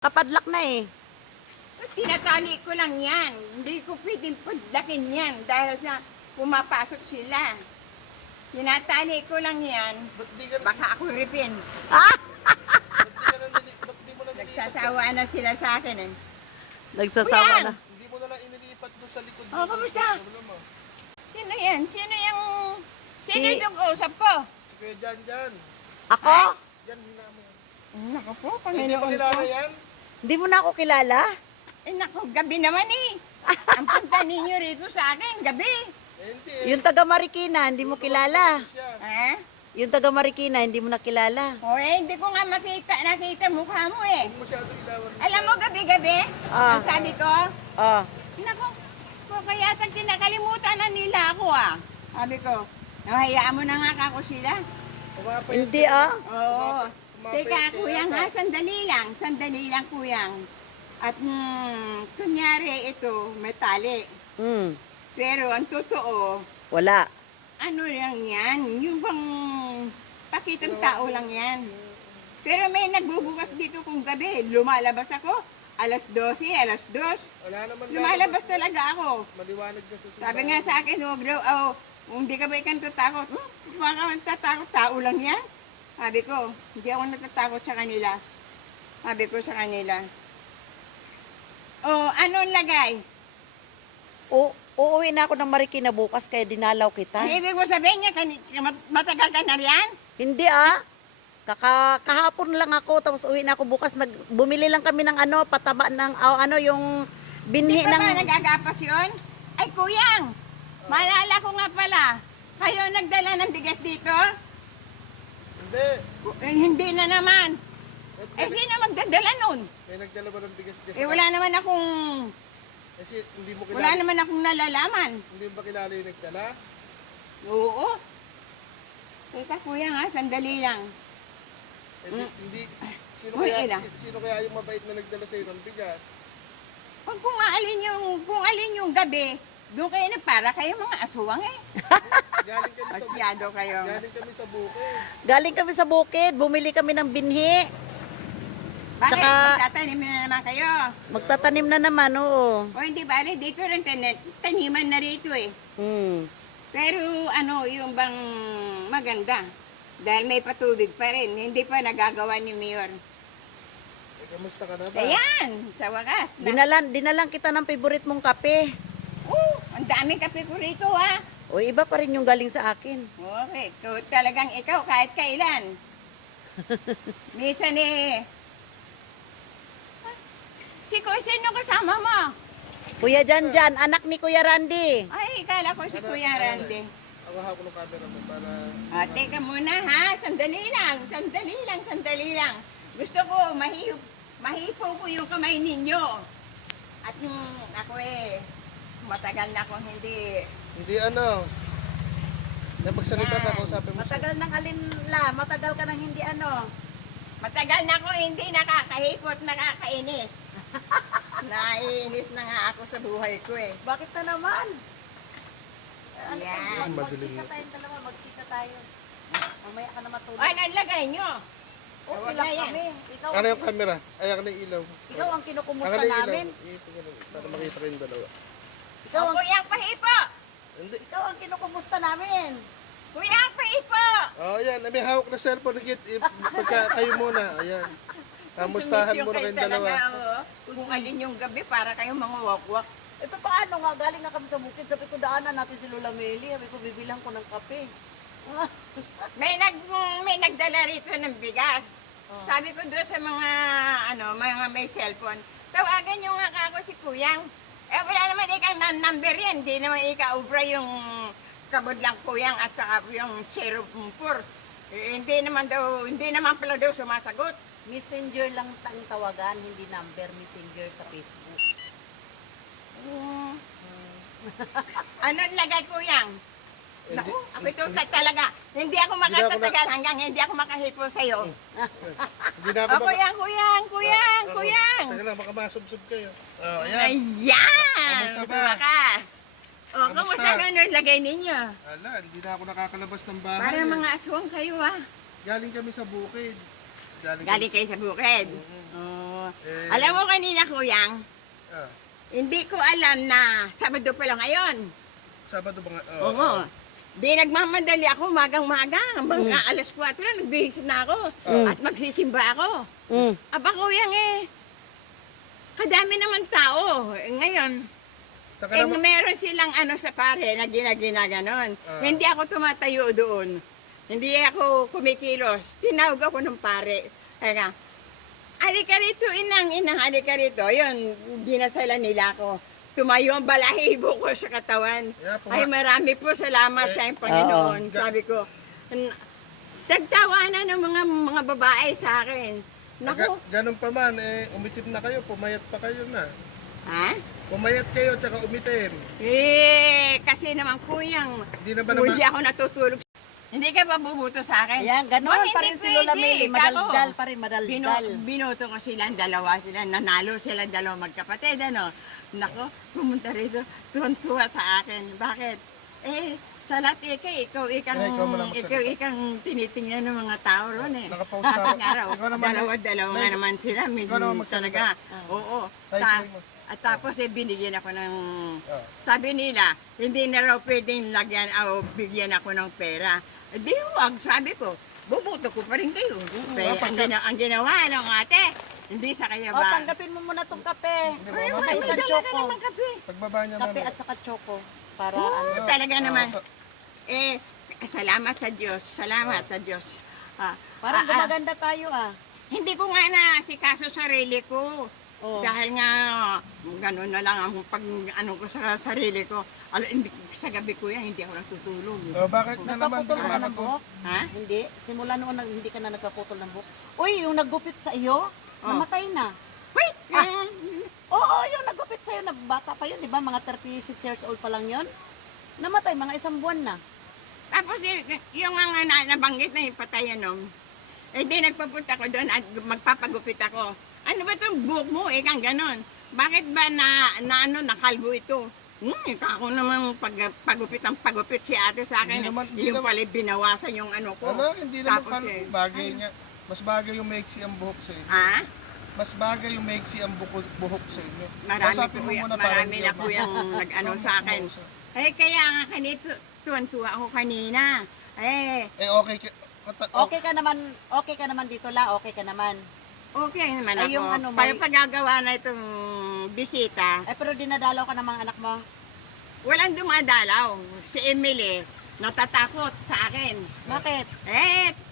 Kapadlak na eh. Tinatali ko lang yan. Hindi ko pwedeng padlakin yan dahil sa pumapasok sila. Tinatali ko lang yan. Baka ako ripin. Ba't di mo na nilipat? Nagsasawa na sila sa akin eh. Nagsasawa Kuya! na. Hindi mo na lang inilipat doon sa likod. Oh, kamusta? Ano mo? Sino yan? Sino yung... Sino Si- yung usap ko? Si Kuya Jan. Ako? Jan, hina mo. Naku po, Eh, hindi mo Panginoon kilala ko. yan? Hindi mo na ako kilala? Eh naku, gabi naman eh. Ang punta ninyo rito sa akin, gabi. Eh, hindi Yung taga Marikina, hindi mo kilala. Siya. Ha? Yung taga Marikina, hindi mo na kilala. O eh, hindi ko nga nakita mukha mo eh. Huwag masyado ilawan. Alam mo, gabi-gabi, Ah. ang sabi ko, Oh. nako, kaya kinakalimutan na nila ako ah. Sabi ko, hayaan mo na nga ako sila. Kumapayat Hindi ah. Oo. Kumapayat Teka, ka kuyang yata. ha, sandali lang kuyang. At kunyari ito, may tali. Hmm. Pero ang totoo, Wala. ano lang yan, yung bang pakitang tao lang yan. Pero may nagbubukas dito kung gabi, lumalabas ako, alas 12, alas 2. Wala naman Lumalabas lalabas. talaga ako. Maliwanag na sa simbahan. Sabi nga sa akin, huwag daw, kung di ka ba ikang tatakot? Baka ka tatakot, tao lang yan. Sabi ko, hindi ako natatakot sa kanila. Sabi ko sa kanila. Anong lagay? Uuwi na ako ng Marikina bukas kaya dinalaw kita. Ibig mo sabihin niya, matagal ka na riyan? Hindi ah. Kahapon lang ako tapos uwi na ako bukas. Bumili lang kami ng pataba ng yung binhi Di ba ng... ba nagagapas yun? Ay, kuyang, maalala ko nga pala, kayo nagdala ng bigas dito? Hindi. Hindi na naman. Eh, Sino magdadala nun? may nagdala ba ng bigas dyan? Wala naman akong, Kasi hindi mo wala kilala. naman akong nalalaman. Hindi mo ba kilala yung nagdala? Oo. Teka, kuya nga, sandali lang. Hindi. Sino Uy, kaya, ilang. sino kaya yung mabait na nagdala sa'yo ng bigas? Kung alin yung gabi, doon kayo na para kayo mga aswang eh. Galing kami sa Masyado kayo. Galing kami sa bukid. Galing kami sa bukid, bumili kami ng binhi. Bakit? Tsaka- Magtatanim na naman kayo. Magtatanim na naman, oo. O hindi bale, dito rin taniman na rito eh. Hmm. Pero yung bang maganda. Dahil may patubig pa rin. Hindi pa nagagawa ni Mayor. Eh, kamusta ka na ba? Ayan, sa wakas. Dinalan kita ng favorite mong kape. Ang daming kape ko rito ha. O iba pa rin yung galing sa akin. Okay, talagang ikaw kahit kailan. Minsan eh, sino kasama mo? Kuya Janjan, anak ni Kuya Randy. Ay, kala ko si Kuya Randy. Ako hawak ng camera mo para... Teka muna ha, sandali lang. Gusto ko, mahipo ko yung kamay ninyo. At ako matagal na akong hindi. Hindi ano. Napagsalita ka, kausapin mo. Matagal nang alinla, matagal ka nang hindi Matagal na ako hindi nakakahipot, nakakainis. Naiinis na nga ako sa buhay ko eh. Bakit na naman? Yan. Madilim Magchika na. tayong dalawa, magchika tayo. Mamaya ka na matulog. Ay, nalagay nyo. Okay wala lang yan. kami. Ikaw, Ano yung camera? Ay, ako na yung ilaw. ikaw ang kinukumusta Ako na yung ilaw. namin. Para makita kayong dalawa. Ikaw ang, Kuya pahipo! Hindi. ikaw ang kinukumusta namin. Kuya pahipo! Oh, yan. May hawak na cellphone. Pagka kayo muna. Ayan. Kamustahan Sumisyon mo na kayo kayong dalawa. talaga, oo. Kung alin yung gabi, para kayong mga wakwak. Eh paano nga, galing nga kami sa bukid. Sabi ko, daanan natin si Lola Meli. Sabi ko, bibilang ko ng kape. May nagdala rito ng bigas. Oh. Sabi ko doon sa mga may cellphone, tawagan nyo nga ako si Kuyang. Wala naman ikang number yan. Hindi naman ika-ubra yung kabudlang Kuyang at saka yung 04. Hindi naman pala daw sumasagot. Messenger lang tang tawagan, hindi number, messenger sa Facebook. Anong lagay Kuyang? Hindi- Naku, ako ito talaga. Hindi ako makatatagal hanggang hindi ako makahipo sa'yo. Hindi na ako Kuyang! Teka lang, baka masubsob kayo. Oh, ayan. Ayan! Kamusta ba? Tumakas. Kamusta? Kamusta nga nung lagay ninyo? Ala, hindi na ako nakakalabas ng bahay. Para eh. mga aswang kayo ah. Galing kami sa bukid. Galing kayo sa bukid. Oo. Oh, Eh, Alam mo kanina, Kuyang, ah, hindi ko alam na Sabado pa lang ngayon. Sabado ba nga? Oo. Di nagmamadali ako magang-maga. Mga alas 4 na, nagbihis na ako. At magsisimba ako. Mm. Aba, Kuyang kadami naman tao. Ngayon, Saka naman, meron silang sa pare na ginaganon. Hindi ako tumatayo doon. Hindi ako kumikilos. Tinawag ako ng pare. Kaya, alika rito, inang, alika rito. Yun, dinasalan nila ako. Tumayo ang balahibo ko sa katawan. Yeah, Ay, marami po salamat sa iyong Panginoon. oo. Sabi ko, tagtawanan ng mga babae sa akin. Naku, ganun pa man, umitim na kayo, pumayat pa kayo na. ha? Pumayat kayo, tsaka umitim. Kasi naman Kuyang, Hindi na ba hindi naman, ako natutulog. Hindi ka pa bubuto sa akin. Ayan, ganon Bakit pa rin hindi si Lola pwede? Meli. Kako. Madaldal pa rin, madaldal. Binoto ko silang dalawa sila, nanalo silang dalawa magkapatid, Nako, pumunta rito, tuwan-tuwa sa akin. Bakit? Salat ikaw ikang tinitingnan ng mga tao ron Nakapost na. Araw, Ikaw naman, dalawa nga naman sila, Ikaw naman talaga. magsalita. Oo. Ay, sorry mo. At tapos binigyan ako ng, Ah. sabi nila, hindi na raw pwedeng lagyan o bigyan ako ng pera. Di huwag, sabi ko, bubuto ko pa rin kayo. Pero ang ginawa ng ate, hindi sa kaya O, ba? tanggapin mo muna tong kape. Hindi Ay, mo, Tsaka may isang dala ka choco. naman kape. pagbaba niya Kape man. at saka choco. Para Oo, ano. talaga naman. sa- Salamat sa Diyos. Salamat sa Diyos. Parang gumaganda tayo Hindi ko nga na si kaso sarili ko. Oh. Dahil nga, gano'n na lang ang ko sa sarili ko. Sa gabi ko yan, hindi ako natutulog. Bakit na naman Nagpaputol ka na ng kumakatulog? buhok? Ha? Hindi. Simula noon hindi ka na nagpaputol ng buhok. Uy, yung naggupit sa iyo, namatay na. Wait! Oo, yung naggupit sa iyo, bata pa yun, di ba? Mga 36 years old pa lang yun. Namatay, mga 1 buwan na. Tapos yung nga nabanggit na yung patayan di nagpapunta ko doon at magpapagupit ako. Ano ba itong buhok mo? Kang ganon. Bakit ba nakalbo ito? Ako naman pagupit si ate sa akin. Hindi naman- Yung pala binawasan yung ko. Hindi naman Tapos, bagay niya. Mas bagay yung maiksi ang buhok sa inyo. Ha? Mas bagay yung maiksi ang buhok sa inyo. Marami Kausapin mo muna para marami hindi na ako- po yung nag-ano sa akin. Kaya nga kanito, tuwan-tuwa ako kanina. Okay ka. Okay ka naman dito, La. Okay ka naman. Okay naman ako. Ay, yung ano, Para may- pagagawa na itong bisita, Pero dinadalaw ka ng mga anak mo. walang dumadalaw. Si Emily, natatakot sa akin. Bakit?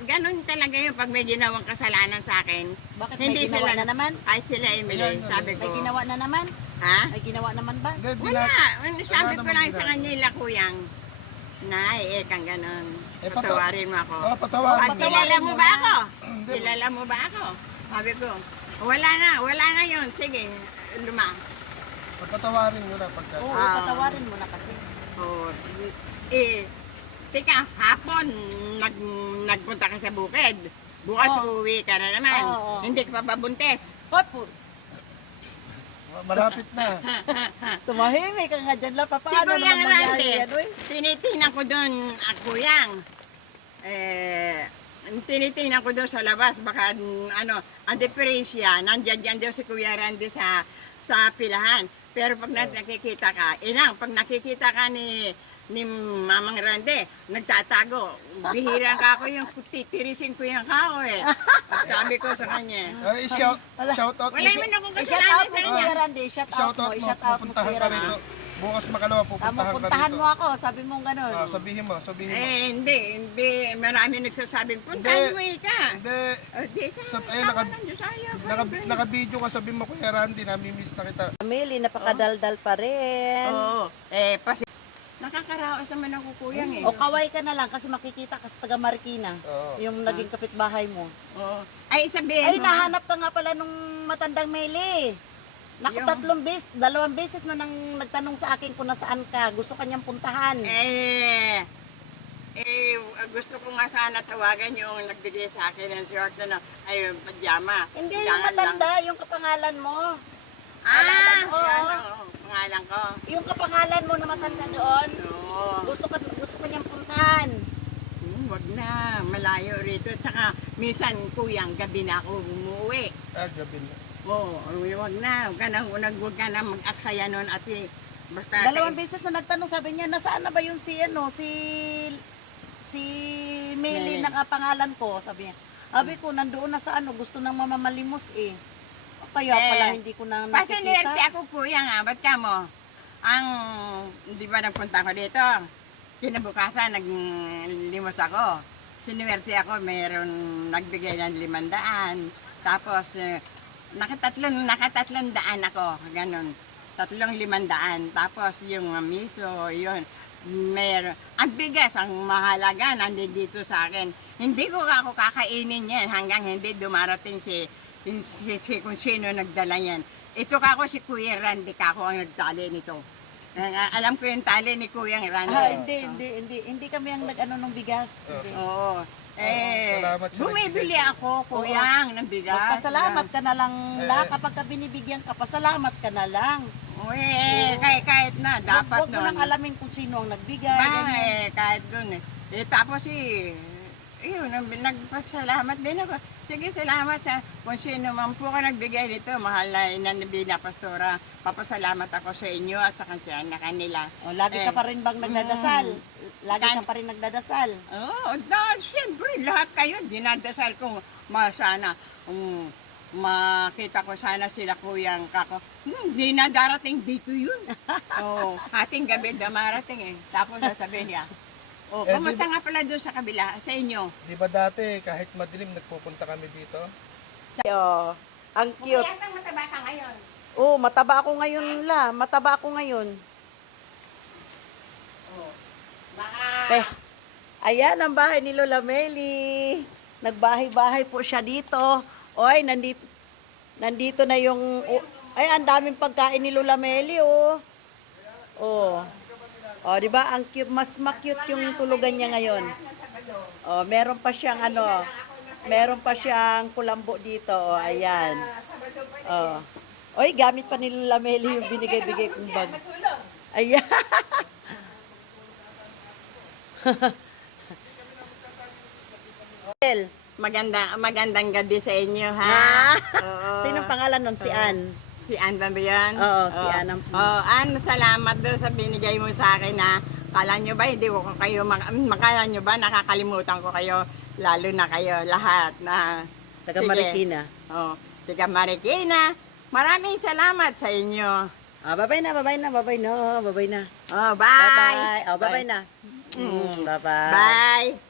Ganun talaga yung pag may ginawang kasalanan sa akin. Bakit Hindi may ginawa sila- na naman? Ay, sila Emily, Ayan, sabi ko. May ginawa na naman? Ha? May ginawa naman ba? Wala. Sabi ko naman lang sa ginagawa. kanila, Kuyang, Nay, kang ganun. Patawarin Patawarin mo ako. Patawarin At mo. kilala mo ba ako? Hindi. Kilala mo ba ako? Sabi ko, wala na yun. Sige, Patawarin mo na pagka. Oo, Ah. patawarin mo na kasi. Oh, teka, hapon, nagpunta ka sa bukid. Bukas uuwi ka na naman. Oo. Hindi ka pa babuntes. Hop! Malapit na. Tumahimik ka nga dyan, La. Si Paano Kuyang naman mangyari Randy, yan, uy? tinitingnan ko doon, Kuyang. Tinitingnan ko doon sa labas, baka ang diferensya, nandiyan daw si Kuya Randy sa pilahan. Pero pag nakikita ka, pag nakikita ka ni Mamang Randy, nagtatago. Bihira ka ako yung titirisin ko yung kao At sabi ko sa kanya, Shout out wala naman akong I-shout kasalanan out sa mo si kanya. Kuya Randy. Shout out mo. I-shout out mo si Pupuntahan Kuya ka Randy. rito. Bukas makalawa, pupuntahan ka Puntahan rito. mo ako. Sabi mo ganun. Sabihin mo. Hindi. Marami nagsasabing, puntahan mo ika. Hindi. Di sa Ayun, tawa ng Diyos, ayaw. Naka-video ka, sabihin mo Kuya Randy, namimiss na kita. Emily, napakadaldal pa rin. Oo. Nakakaraos naman ako, Kuyang O kaway ka na lang kasi makikita ka sa taga Marikina. Oo. Yung naging kapitbahay mo. Oo. Ay, sabihin Ay, mo. nahanap ka nga pala nung matandang Meli. Naku, Yung- 2 beses na nang nagtanong sa akin kung nasaan ka. Gusto kanyang puntahan. Gusto ko nga sana tawagan yung nagbigay sa akin ng short pajama. Hindi, yung Kailangan matanda, yung kapangalan mo. lang. Oo. Pangalan ko. Yung kapangalan mo na matanda doon. Oo. Gusto ko niyang puntahan. Wag na, malayo rito. Tsaka minsan, Kuyang, gabi na ako umuwi. Gabi na. Oo, huwag na. Huwag ka na mag-aksaya nun, ate. Basta Dalawang beses na nagtanong, sabi niya, nasaan na ba yung si Meli Meli. na kapangalan ko, sabi niya. Sabi ko, nandoon na sa gusto nang mamamalimos eh. Kaya pala hindi ko na Pasinerte nakikita. ako, kuya nga. Ba't ka mo? Di ba nagpunta ko dito? Kinabukasan, naglimos ako. Sinuwerte ako, mayroon nagbigay ng 500. Tapos, nakatatlong daan ako, ganun. 3,500. Tapos, yung miso, yun. Meron. Ang bigas, ang mahalaga, nandito sa akin. Hindi ko ako kakainin yan hanggang hindi dumarating si kung sino nagdala yan. Ito kako si Kuya Randy kako ang nagtali nito. Alam ko yung tali ni Kuya Randy. Hindi kami ang nag-ano ng bigas. Hindi. Oo. salamat sa Bumibili nagbigay. ako, Kuyang, ng bigas. Magpasalamat ka na lang, kapag ka binibigyan ka, pasalamat ka na lang. Uy, kahit na, dapat Huwag mo nang alamin kung sino ang nagbigay. ganyan. kahit doon tapos yun, nagpasalamat din ako. Sige, salamat sa kung sino man po ka nagbigay nito. Mahal na inanabina pastora. Papasalamat ako sa inyo at sa kanila. O, lagi ka pa rin bang nagdadasal? Lagi ka pa rin nagdadasal. Oo, siyempre, lahat kayo, dinadasal ko sana makita ko sana sila kuyang kako. Hindi na darating dito yun. Oo, ating gabi dumarating eh. Tapos sasabihin niya, kumusta nga pala doon sa kabila, sa inyo? Di ba dati, kahit madilim, nagpupunta kami dito? Ang cute. Kaya mataba ka ngayon. Oo, mataba ako ngayon Mataba ako ngayon. Baka, Ayan ang bahay ni Lola Meli. Nagbahay-bahay po siya dito. Oy, nandito na yung... ay, ang daming pagkain ni Lola Meli, oh. Oh. Oh, di ba? Ang cute, mas ma-cute yung tulugan niya ngayon. Oh, meron pa siyang meron pa siyang kulambo dito. Oh, ayan. Oh. Oy, gamit pa ni Lola Meli yung binigay-bigay kong bag. Ayan. magandang gabi sa inyo, ha? Ha? Oo. Sinong pangalan nun? Si Ann. Si Ann ba yan? Oo, si Ann ang- Ann, salamat doon sa binigay mo sa akin, ha? Kala nyo ba, hindi ko kayo, makala nyo ba, nakakalimutan ko kayo, lalo na kayo, lahat na... Taga Sige. Marikina. Oh, taga Marikina. Maraming salamat sa inyo. Ah, bye-bye na. Oh, bye! Bye-bye. Oh, bye-bye na. Bye-bye. Bye!